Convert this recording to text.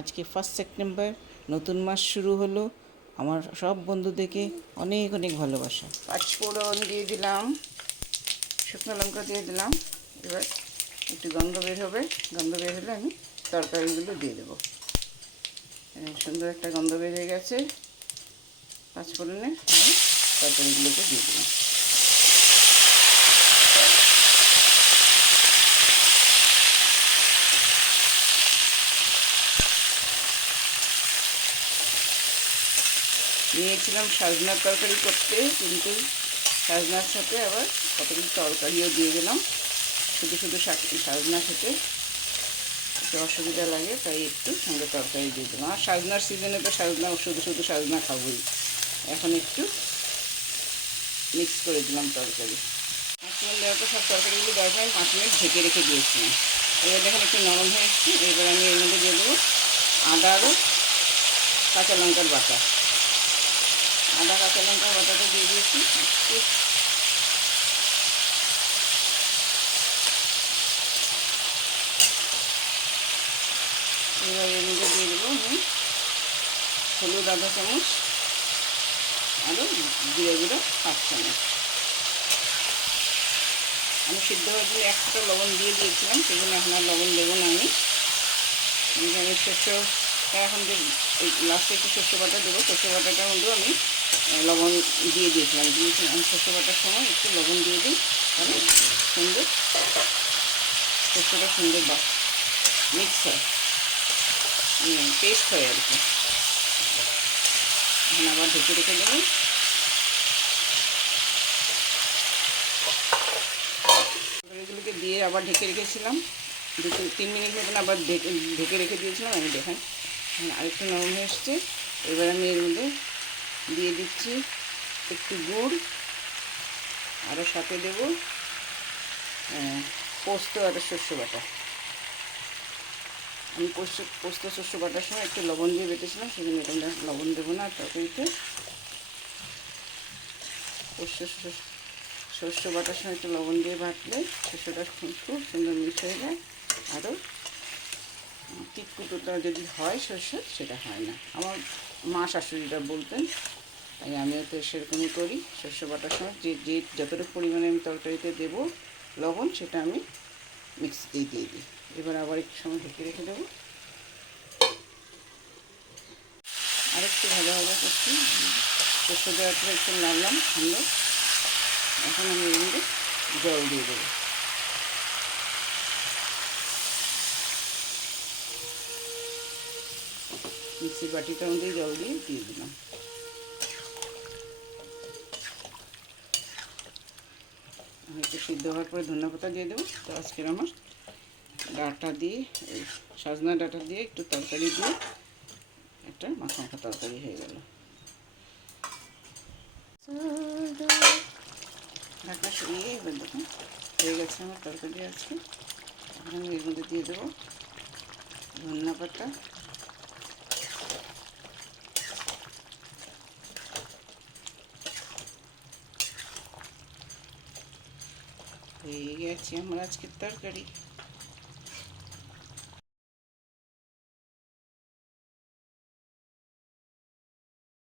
আজকে 1 সেপ্টেম্বর, নতুন মাস শুরু হলো। আমার সব বন্ধুদেরকে অনেক অনেক ভালোবাসা। পাঁচফোড়ন দিয়ে দিলাম, শুকনো লঙ্কা দিয়ে দিলাম। এবার একটু গন্ধ বের হবে, গন্ধ বের হলে আমি তরকারিগুলো দিয়ে দেবো। সুন্দর একটা গন্ধ বের হয়ে গেছে পাঁচফোড়নে, আমি তরকারিগুলোকে দিয়ে দিলাম। নিয়েছিলাম সজনার তরকারি করতে, কিন্তু সজনার সাথে আবার কতগুলো তরকারিও দিয়ে দিলাম। শুধু শুধু সজনা খেতে একটু অসুবিধা লাগে, তাই একটু সঙ্গে তরকারি দিয়ে দিলাম। আর সজনার সিজনে তো সজনা, শুধু শুধু সজনা খাবোই। এখন একটু মিক্স করে দিলাম তরকারি। 5 মিনিট দেওয়ার পর সব তরকারিগুলো দেওয়ার পর আমি 5 মিনিট ঢেকে রেখে দিয়েছিলাম। এবার দেখেন একটু নরম হয়ে এসেছে। এবার আমি এর মধ্যে দিয়ে দেবো আদা আর কাঁচা লঙ্কার বাটা। আদা কাঁচা লঙ্কার বাটাটা দিয়ে দিয়েছি। এবার এর মধ্যে দিয়ে দেবো আমি হলুদ আধা চামচ, আরও জিরে গুঁড়ো 5 চামচ। আমি সিদ্ধ হওয়ার জন্য 1 ফোঁটা লবণ দিয়ে দিয়েছিলাম, সেজন্য এখন আর লবণ দেবো না। আমি শস্যটা এখন যে লাস্টে একটু শস্য বাটা দেবো। শস্য বাটাটার মধ্যেও আমি লবণ দিয়ে দিয়েছিলাম। আমি শস্য বাটার সময় একটু লবণ দিয়ে দিই, তাহলে সুন্দর শস্যটা সুন্দর মিক্স হয়, পেস্ট হয় আর কি। এখন আবার ঢেকে রেখে দেবো। তরকারিগুলোকে দিয়ে আবার ঢেকে রেখেছিলাম 2-3 মিনিট মতন, আবার ঢেকে রেখে দিয়েছিলাম। আমি দেখেন আরেকটু নরম হয়ে এসছে। এবার আমি এর মধ্যে দিয়ে দিচ্ছি একটু গুড়, আরও সাথে দেব পোস্ত আর শস্য বাটা। আমি পোস্ত শস্য বাটার সময় একটু লবণ দিয়ে বেটেছিলাম, সেজন্য এটা লবণ দেবো না তরকারিতে। শস্য বাটার সময় একটু লবণ দিয়ে বাটলে শস্যটা খুব সুন্দর মিক্স হয়ে যায়। আরও তিতকুটোটা যদি হয় শস্য, সেটা হয় না। আমার মা শাশুড়িরা বলতেন, তাই আমিও তো সেরকমই করি। শস্য বাটার সময় যে যতটুকু পরিমাণে আমি তরকারিতে দেবো লবণ, সেটা আমি মিক্সিতেই দিয়ে দিই। এবার আবার একটু সময় ঢেকে রেখে দেবো। আরেকটু ভাজা ভাজা করছি, শস্য দেওয়ার পরে একটু নাড়লাম সুন্দর। এখন আমি এর মধ্যে জল দিয়ে দেবো। মিক্সির বাটিটার মধ্যে জল দিয়ে দিলাম। একটু সিদ্ধ হওয়ার পরে ধনেপাতা দিয়ে দেবো। তো আজকের আমার ডাঁটা দিয়ে, সজনা ডাঁটা দিয়ে একটু তরকারি দিয়ে একটা মাখা মাখা তরকারি হয়ে গেল। ঢাকা সরিয়ে এবার দেখুন হয়ে গেছে আমার তরকারি আজকে। এখন আমি এর মধ্যে দিয়ে দেবো ধনেপাতা, হয়ে গেছে আমার আজকের তরকারি।